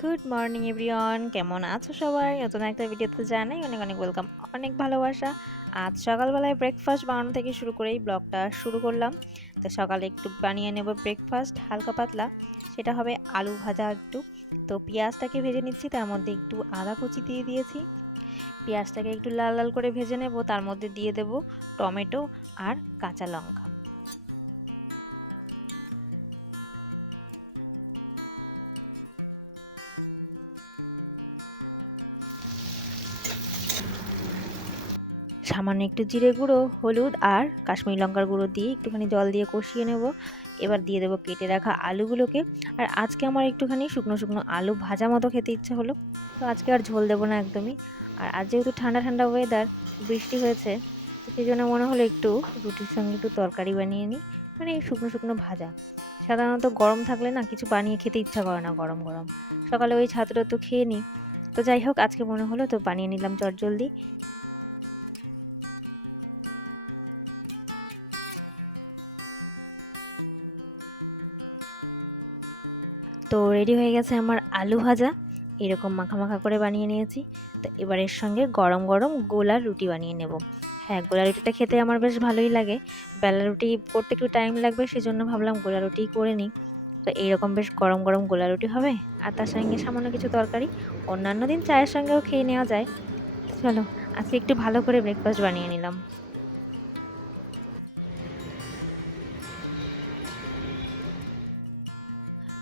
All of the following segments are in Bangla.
গুড মর্নিং এভরিওয়ান কেমন আছো সবাই? নতুন একটা ভিডিওতে জানাই অনেক অনেক ওয়েলকাম অনেক ভালোবাসা। আজ সকালবেলায় ব্রেকফাস্ট বানানো থেকে শুরু করেই ব্লগটা শুরু করলাম। তো সকালে একটু বানিয়ে নেব ব্রেকফাস্ট হালকা পাতলা। সেটা হবে আলু ভাজা একটু। তো পেঁয়াজটাকে ভেজে নিচ্ছি, তার মধ্যে একটু আদা কুচি দিয়ে দিয়েছি। পেঁয়াজটাকে একটু লাল লাল করে ভেজে নেব, তার মধ্যে দিয়ে দেব টমেটো আর কাঁচা লঙ্কা। সামান্য একটু জিরে গুঁড়ো, হলুদ আর কাশ্মীরি লঙ্কার গুঁড়ো দিয়ে একটুখানি জল দিয়ে কষিয়ে নেব। এবার দিয়ে দেবো কেটে রাখা আলুগুলোকে। আর আজকে আমার একটুখানি শুকনো শুকনো আলু ভাজা মতো খেতে ইচ্ছে হলো। তো আজকে আর ঝোল দেবো না একদমই। আর আজ যেহেতু ঠান্ডা ঠান্ডা ওয়েদার বৃষ্টি হয়েছে, তো সেই জন্য মনে হলো একটু রুটির সঙ্গে একটু তরকারি বানিয়ে নিই। মানে এই শুকনো শুকনো ভাজা। সাধারণত গরম থাকলে না কিছু বানিয়ে খেতে ইচ্ছা করে না গরম গরম। সকালে ওই ছাত্রটা তো খেয়ে নিই। তো যাই হোক, আজকে মনে হলো তো বানিয়ে নিলাম চটজলদি। তো রেডি হয়ে গেছে আমার আলু ভাজা। এরকম মাখা মাখা করে বানিয়ে নিয়েছি। তো এবার এর সঙ্গে গরম গরম গোলার রুটি বানিয়ে নেব। হ্যাঁ গোলা রুটিটা খেতে আমার বেশ ভালোই লাগে। বেলা রুটি করতে একটু টাইম লাগবে, সেজন্য ভাবলাম গোলা রুটিই করে নিই। তো এইরকম বেশ গরম গরম গোলা রুটি হবে আর তার সঙ্গে সামান্য কিছু তরকারি। অন্যান্য দিন চায়ের সঙ্গেও খেয়ে নেওয়া যায়। চলো, আজকে একটু ভালো করে ব্রেকফাস্ট বানিয়ে নিলাম।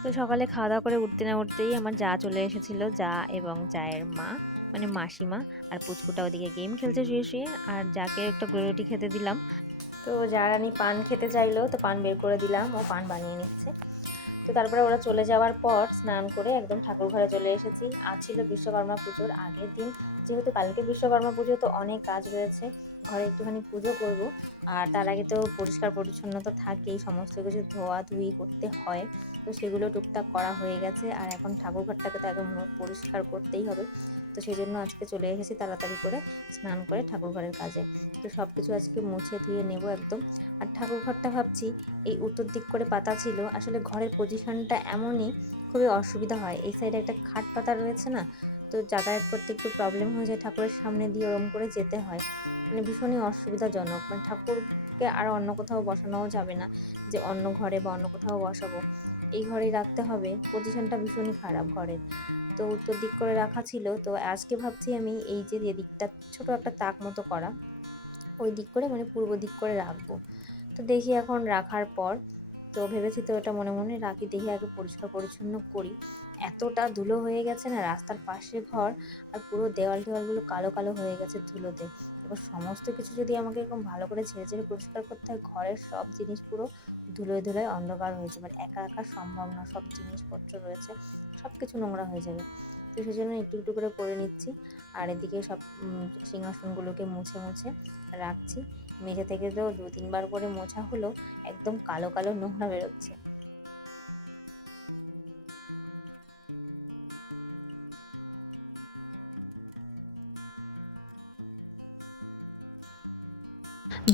তো সকালে খাওয়া দাওয়া করে উঠতে না উঠতেই আমার যা চলে এসেছিল, যা এবং জায়ের মা মানে মাসিমা আর পুচকুটা ওদিকে গেম খেলছে শুয়ে শুয়ে। আর যাকে একটা রুটি খেতে দিলাম, তো যার আমি পান খেতে চাইলো, তো পান বের করে দিলাম, ও পান বানিয়ে নিচ্ছে। তো তারপরে ওরা চলে যাওয়ার পর স্নান করে একদম ঠাকুর ঘরে চলে এসেছি। আর ছিল বিশ্বকর্মা পুজোর আগের দিন। যেহেতু কালকে বিশ্বকর্মা পুজো, তো অনেক কাজ রয়েছে। ঘরে একটুখানি পুজো করব। আর তার আগে তো পরিষ্কার পরিচ্ছন্ন তো থাকেই, সমস্ত কিছু ধোয়া ধুই করতে হয়। তো সেগুলো টুকটাক করা হয়ে গেছে। আর এখন ঠাকুর ঘরটাকে তো একদম পরিষ্কার করতেই হবে। তো সেই জন্য আজকে চলে এসেছি তাড়াতাড়ি করে স্নান করে ঠাকুর ঘরের কাজে। তো সব কিছু আজকে মুছে ধুয়ে নেব একদম। আর ঠাকুর ঘরটা ভাবছি এই উত্তর দিক করে পাতা ছিল, আসলে ঘরের পজিশনটা এমনই খুবই অসুবিধা হয়। এই সাইডে একটা খাট পাতা রয়েছে না, তো যাতায়াত করতে একটু প্রবলেম হয়ে যায়, ঠাকুরের সামনে দিয়ে ওরম করে যেতে হয়। মানে ভীষণই অসুবিধাজনক। মানে ঠাকুরকে আর অন্য কোথাও বসানোও যাবে না, যে অন্য ঘরে বা অন্য কোথাও বসাবো। এই ঘরেই রাখতে হবে। পজিশনটা ভীষণই খারাপ ঘরের। তো উত্তর দিক করে রাখা ছিল। তো আজকে ভাবছি আমি এই যে এদিকটা ছোট একটা তাক মতো করা। ওই দিক করে মানে পূর্ব দিক করে রাখব। তো দেখি এখন রাখার পর। তো ভেবেছি তো ওটা মনে মনে রাখি, দেখি আগে পরিষ্কার পরিচ্ছন্ন করি। এতটা ধুলো হয়ে গেছে না, রাস্তার পাশে ঘর আর পুরো দেওয়াল টেওয়ালগুলো কালো কালো হয়ে গেছে ধুলোতে। এবার সমস্ত কিছু যদি আমাকে এরকম ভালো করে ছেড়ে ছেড়ে পরিষ্কার করতে হয়, ঘরের সব জিনিস পুরো ধুলোয় ধুলোয় অন্ধকার হয়েছে মানে একা একা সম্ভব না, সব জিনিসপত্র রয়েছে সব কিছু নোংরা হয়ে যাবে। তো সেই জন্য একটু একটু করে করে নিচ্ছি আর এদিকে সব সিংহাসনগুলোকে মুছে মুছে রাখছি। মেঝে থেকে তো দু তিনবার করে মোছা হলো, একদম কালো কালো নোংরা বেরোচ্ছে।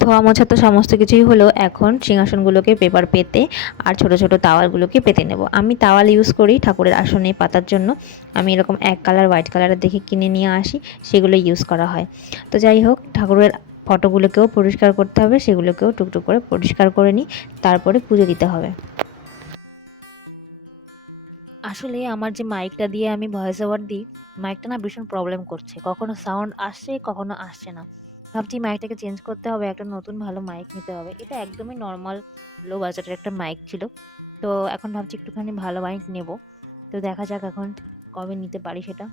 ধোয়া মোছা তো সমস্ত কিছুই হলো, এখন সিংহাসনগুলোকে পেপার পেতে আর ছোট ছোট তাওয়ালগুলোকে পেতে নেব। আমি তাওয়াল ইউজ করি ঠাকুরের আসনে পাতার জন্য। আমি এরকম এক কালার হোয়াইট কালারের দেখে কিনে নিয়ে আসি, সেগুলো ইউজ করা হয়। তো যাই হোক, ঠাকুরের ফটোগুলোকেও পরিষ্কার করতে হবে, সেগুলোকেও টুকটুক করে পরিষ্কার করে নিই, তারপরে পুজো দিতে হবে। আসলে আমার যে মাইকটা দিয়ে আমি ভয়েস ওভার দিই, মাইকটা না ভীষণ প্রবলেম করছে। কখনো সাউন্ড আসছে কখনো আসছে না। ভাবছি মাইকটাকে চেঞ্জ করতে হবে, একটা নতুন ভালো মাইক নিতে হবে। এটা একদমই নর্মাল লো বাজেটের একটা মাইক ছিল। তো এখন ভাবছি একটুখানি ভালো মাইক নেব। তো দেখা যাক এখন কবে নিতে পারি সেটা।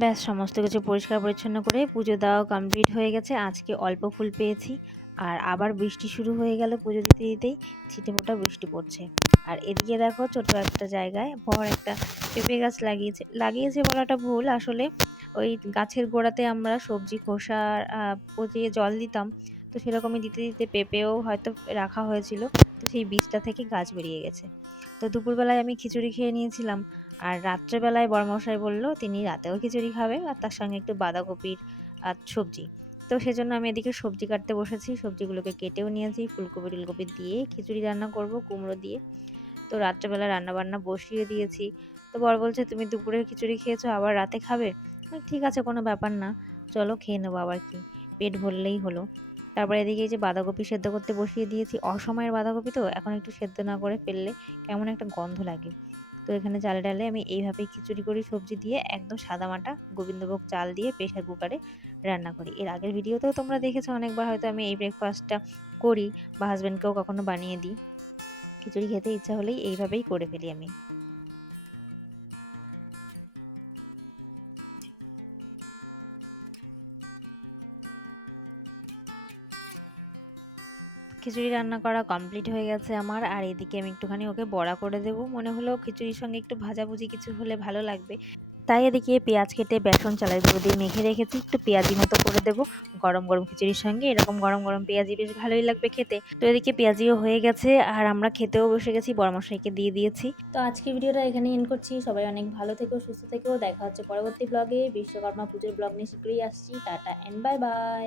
ব্যাস, সমস্ত কিছু পরিষ্কার পরিচ্ছন্ন করে পুজো দেওয়া কমপ্লিট হয়ে গেছে। আজকে অল্প ফুল পেয়েছি আর আবার বৃষ্টি শুরু হয়ে গেল পুজো দিতে দিতেই। ছিটেফোঁটা বৃষ্টি পড়ছে। আর এদিকে দেখো ছোট একটা জায়গায় বড় একটা পেঁপে গাছ লাগিয়েছে। লাগিয়েছে বলাটা ভুল, আসলে ওই গাছের গোড়াতে আমরা সবজি খোসা পচিয়ে জল দিতাম। তো সেরকমই দিতে দিতে পেঁপেও হয়তো রাখা হয়েছিল। তো সেই বীজটা থেকে গাছ বেরিয়ে গেছে। তো দুপুরবেলায় আমি খিচুড়ি খেয়ে নিয়েছিলাম আর রাত্রেবেলায় বড়মশাই বলল, তিনি রাতেও খিচুড়ি খাবে আর তার সঙ্গে একটু বাঁধাকপির আর সবজি। তো সেজন্য আমি এদিকে সবজি কাটতে বসেছি, সবজিগুলোকে কেটেও নিয়েছি, ফুলকপি, টুলকপি দিয়ে খিচুড়ি রান্না করব, কুমড়ো দিয়ে। তো রাত্রেবেলা রান্না বান্না বসিয়ে দিয়েছি। তো বর বলছে, তুমি দুপুরের খিচুড়ি খেয়েছো, আবার রাতে খাবে? ঠিক আছে, কোনো ব্যাপার না। চলো খেয়ে নেব আবার কি। পেট ভরলেই হলো। তারপরে এদিকে এই যে বাঁধাকপি সেদ্ধ করতে বসিয়ে দিয়েছি, অসময়ের বাঁধাকপি তো, এখন একটু সেদ্ধ না করে ফেললে কেমন একটা গন্ধ লাগে। তো এখানে চালে ডালে আমি এইভাবেই খিচুড়ি করি, সবজি দিয়ে একদম সাদামাটা গোবিন্দভোগ চাল দিয়ে প্রেশার কুকারে রান্না করি। এর আগের ভিডিওতেও তোমরা দেখেছ অনেকবার, হয়তো আমি এই ব্রেকফাস্টটা করি বা হাজব্যান্ডকেও কখনো বানিয়ে দিই। খিচুড়ি খেতে ইচ্ছা হলেই এইভাবেই করে ফেলি আমি। খিচুড়ি রান্না করা কমপ্লিট হয়ে গেছে আমার, আর এদিকে আমি একটুখানি ওকে বড়া করে দেব। মনে হলো খিচুড়ির সঙ্গে একটু ভাজাভুজি কিছু হলে ভালো লাগবে। তাই এদিকে পেঁয়াজ কেটে বেসন চালের গুঁড়ো দিয়ে মেখে রেখেছি, একটু পেঁয়াজি মতো করে দেব গরম গরম খিচুড়ির সঙ্গে। এরকম গরম গরম পেঁয়াজি বেশ ভালোই লাগবে খেতে। তো এদিকে পেঁয়াজিও হয়ে গেছে, আর আমরা খেতেও বসে গেছি, বড়মশাইকে দিয়ে দিয়েছি। তো আজকের ভিডিওটা এখানে এন্ড করছি। সবাই অনেক ভালো থেকো, সুস্থ থেকেও দেখা হচ্ছে পরবর্তী ব্লগে বিশ্বকর্মা পুজোর ব্লগ নিয়ে শীঘ্রই আসছি। Tata and bye bye